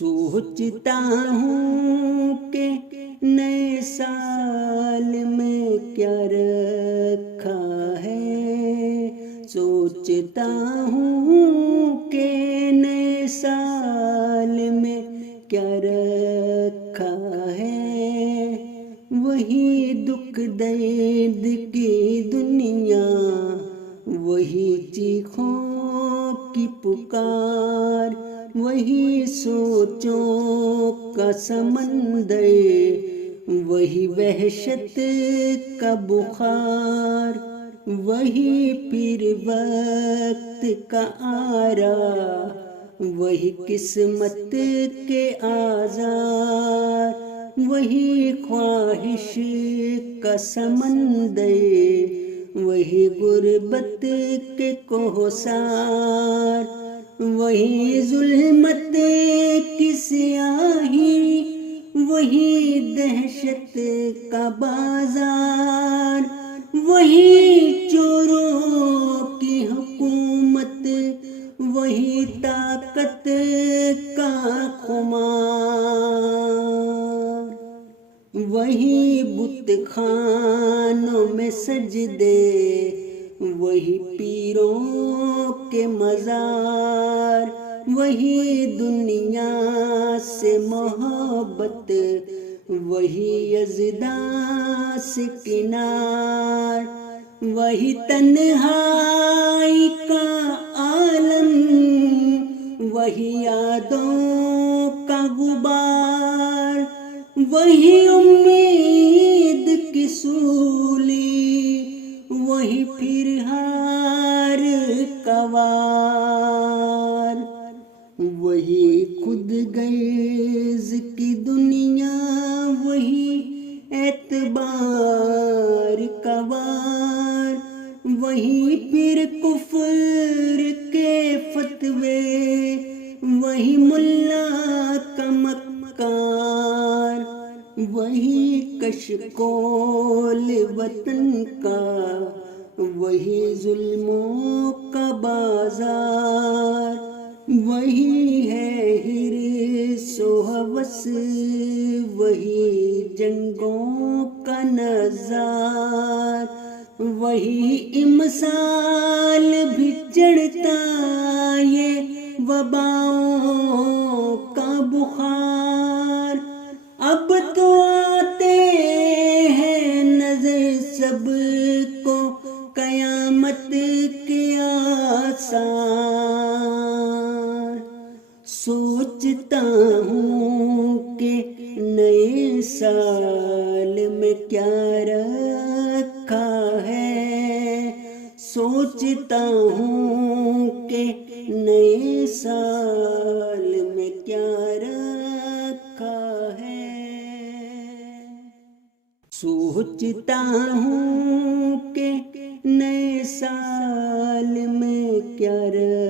سوچتا ہوں کہ نئے سال میں کیا رکھا ہے، سوچتا ہوں کہ نئے سال میں کیا رکھا ہے، وہی دکھ درد کی دنیا، وہی چیخوں کی پکار، وہی سوچوں کا سمندر، وہی وحشت کا بخار، وہی پھر وقت کا آرا، وہی قسمت کے آزار، وہی خواہش کا سمندر، وہی غربت کے کوہسار، وہی ظلمت کی سیاہی، وہی دہشت کا بازار، وہی چوروں کی حکومت، وہی طاقت کا خمار، وہی بت خانوں میں سجدے، وہی پیروں کے مزار، وہی دنیا سے محبت، وہی اژدہا سے کنار، وہی تنہائی کا عالم، وہی یادوں کا غبار، وہی امید کی سولی، وہی پھر ہار کا وار، وہی خود غرض کی دنیا، وہی اعتبار کا وار، وہی پھر کفر کے فتوے، وہی ملا کا مکار، وہی کشکول وطن کا، وہی ظلموں کا بازار، وہی ہے حرص و ہوس، وہی جنگوں کا نظار، وہی امسال بھی چڑھتا یہ وباؤں کا بخار، اب تو آتے ہیں نظر سب کو قیامت کے آثار، سوچتا ہوں کہ نئے سال میں کیا رکھا ہے، سوچتا ہوں کہ نئے سال میں کیا رکھا ہے، سوچتا ہوں کہ نئے سال میں کیا رکھا